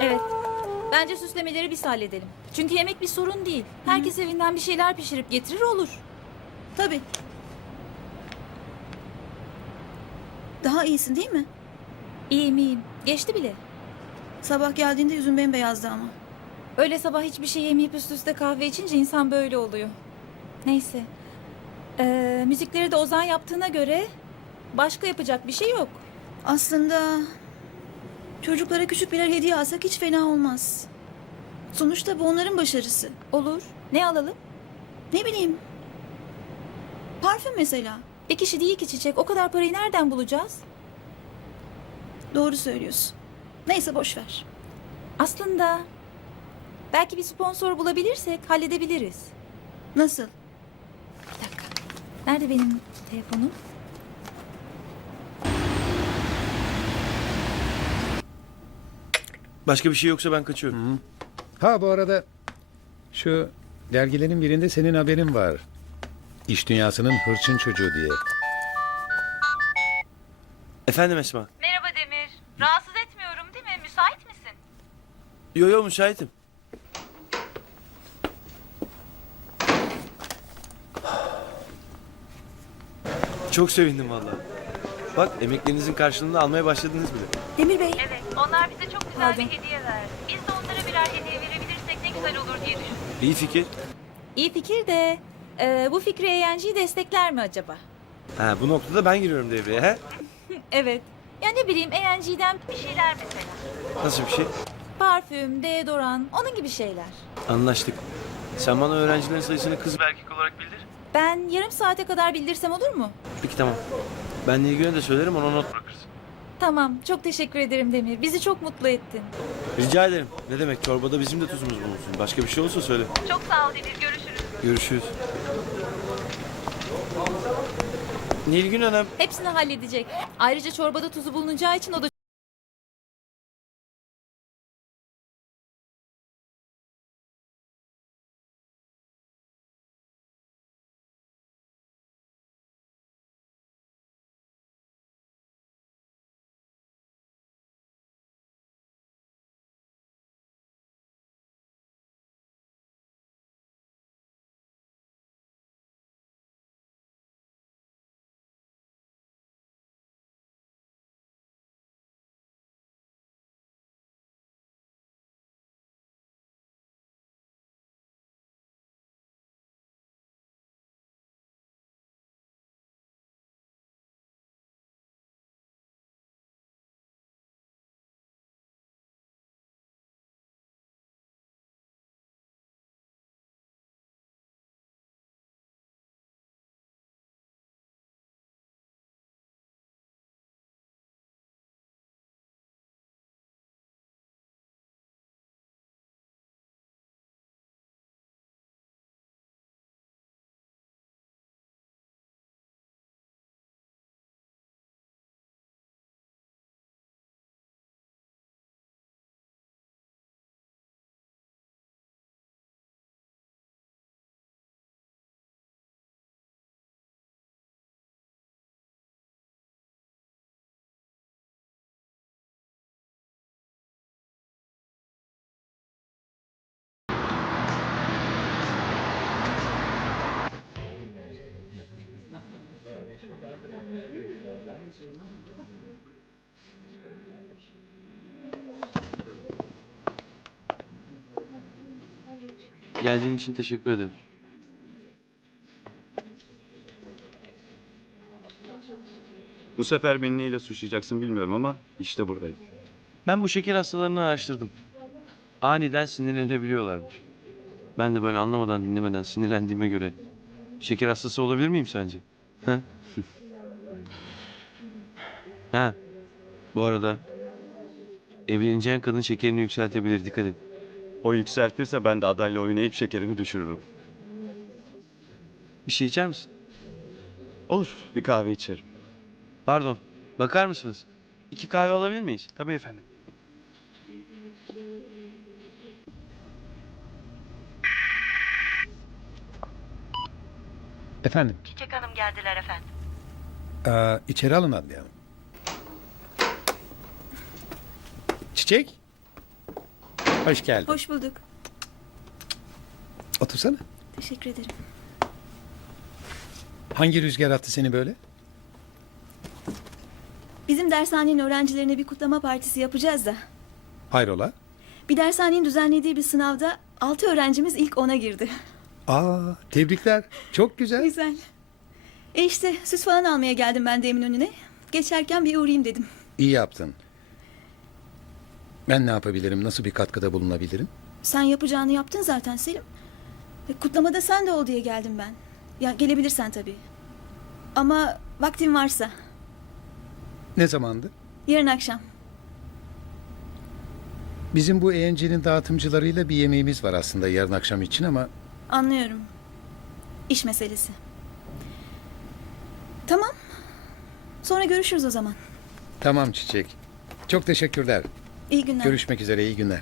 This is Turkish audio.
Evet. Bence süslemeleri biz halledelim. Çünkü yemek bir sorun değil. Herkes evinden bir şeyler pişirip getirir olur. Tabii. Daha iyisin değil mi? İyiyim iyiyim. Geçti bile. Sabah geldiğinde yüzün bembeyazdı ama. Öyle sabah hiçbir şey yemeyip üst üste kahve içince insan böyle oluyor. Neyse. Ee, müzikleri de Ozan yaptığına göre başka yapacak bir şey yok. Aslında çocuklara küçük birer hediye alsak hiç fena olmaz. Sonuçta bu onların başarısı. Olur. Ne alalım? Ne bileyim. Parfüm mesela. Bir kişi değil ki çiçek. O kadar parayı nereden bulacağız? Doğru söylüyorsun. Neyse boş ver. Aslında belki bir sponsor bulabilirsek halledebiliriz. Nasıl? Bir dakika. Nerede benim telefonum? Başka bir şey yoksa ben kaçıyorum. Ha bu arada şu dergilerin birinde senin haberin var. İş dünyasının hırçın çocuğu diye. Efendim Esma. Merhaba Demir. Rahatsız etmiyorum değil mi? Müsait misin? Yo yo müsaitim. Çok sevindim vallahi. Bak emeklerinizin karşılığını almaya başladınız bile. Demir Bey. Evet, onlar bize çok güzel Pardon. bir hediye verdi. Biz de onlara birer hediye verebilirsek ne güzel olur diye düşündüm. İyi fikir. İyi fikir de e, bu fikri eğlenceyi destekler mi acaba? Ha, bu noktada ben giriyorum devreye. He? Evet. Ya ne bileyim eğlenceden Bir şeyler mesela. Nasıl bir şey? parfüm, deodoran, onun gibi şeyler. Anlaştık. Sen bana öğrencilerin sayısını kız ve erkek olarak bildir. Ben yarım saate kadar bildirsem olur mu? Peki tamam. Ben Nilgün'e de söylerim ona not bırakırsın. Tamam. Çok teşekkür ederim Demir. Bizi çok mutlu ettin. Rica ederim. Ne demek çorbada bizim de tuzumuz bulunsun. Başka bir şey olursa söyle. Çok sağ ol Demir, görüşürüz. Görüşürüz. Nilgün Hanım. Hepsini halledecek. Ayrıca çorbada tuzu bulunacağı için o da Geldiğin için teşekkür ederim. Bu sefer beni neyle suçlayacaksın bilmiyorum ama işte buradayım. Ben bu şeker hastalarını araştırdım. Aniden sinirlenebiliyorlarmış. Ben de böyle anlamadan dinlemeden sinirlendiğime göre şeker hastası olabilir miyim sence? Ha? ha. Bu arada evleneceğin kadın şekerini yükseltebilir dikkat et. O yükseltirse ben de adayla oynayıp şekerimi düşürürüm. Bir şey içer misin? Olur. Bir kahve içerim. Pardon. Bakar mısınız? İki kahve alabilir miyiz? Tabii efendim. Efendim, Çiçek Hanım geldiler efendim. aa, içeri alın Adliye Hanım. Çiçek? Hoş geldin. Hoş bulduk. Otursana. Teşekkür ederim. Hangi rüzgar attı seni böyle? Bizim dershanenin öğrencilerine bir kutlama partisi yapacağız da. Hayrola? Bir dershanenin düzenlediği bir sınavda altı öğrencimiz ilk ona girdi. Aa, tebrikler. Çok güzel. Güzel. E işte süs falan almaya geldim ben de önüne. Geçerken bir uğrayayım dedim. İyi yaptın. Ben ne yapabilirim? Nasıl bir katkıda bulunabilirim? Sen yapacağını yaptın zaten Selim. E, kutlamada sen de ol diye geldim ben. Ya gelebilirsen tabii. Ama vaktin varsa. Ne zamandı? Yarın akşam. Bizim bu ENC'nin dağıtımcılarıyla bir yemeğimiz var aslında yarın akşam için ama Anlıyorum. İş meselesi. Tamam. Sonra görüşürüz o zaman. tamam Çiçek. Çok teşekkürler. İyi günler. Görüşmek üzere, iyi günler.